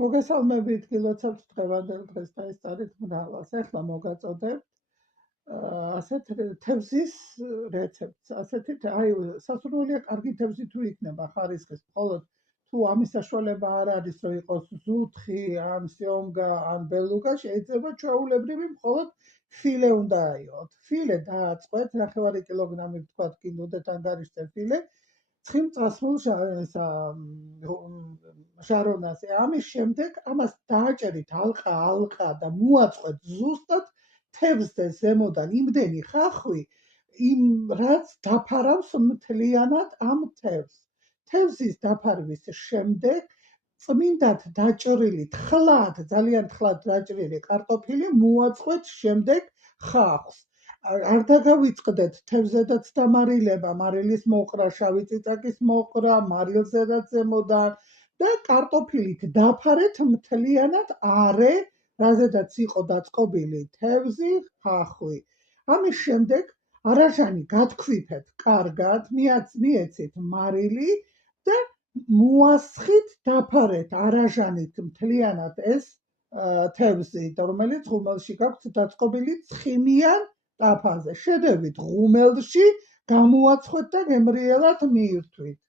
მოგესალმებით, გილოცავთ დღევანდელ დღეს და ეს წარით მრავალს. ახლა მოგაწოდებთ ასეთ თევზის რეცეპტს. ასეთი სასურველია კარგი თევზი თუ იქნება ხარისხის, მხოლოდ თუ ამის საშუალება არ არის, რომ იყოს ზუთხი, ან სიომგა, ან ბელუგა, შეიძლება ჩვეულებრივი მხოლოდ ფილე უნდა აიღოთ. ფილე დააწყვეთ, 9 კილოგრამი ვთქვათ, კიდუდეთ ანგარიშზე ფილე. ცხიმ წასმულ ჟარონაზე. ამის შემდეგ ამას დააჭერით ალყა და მოაწყვეთ ზუსტად თევზზე ზემოდან იმდენი ხახვი, რაც დაფარავს მთლიანად ამ თევზს. თევზის დაფარვის შემდეგ წმინდად დაჭრილი, ძალიან თხლად დაჭრილი კარტოფილი მოაწყვეთ შემდეგ ხახვს. არ დაგავიწყდეთ თევზედაც დამარილება, მარილის მოყრა, შავი წიწაკის მოყრა, მარილზედაც ზემოდან და კარტოფილით დაფარეთ მთლიანად არე, რაზედაც იყო დაწყობილი თევზი, ხახვი. ამის შემდეგ არაჟანი გათქვიფეთ კარგად, მიეცით მარილი და მოასხით დაფარეთ არაჟანით მთლიანად ეს თევზი, რომელიც ღუმელში გაქვთ დაწყობილი ცხიმიან ტაფაზე. შედევით ღუმელში, გამოაცხოთ და გემრიელად მიირთვით.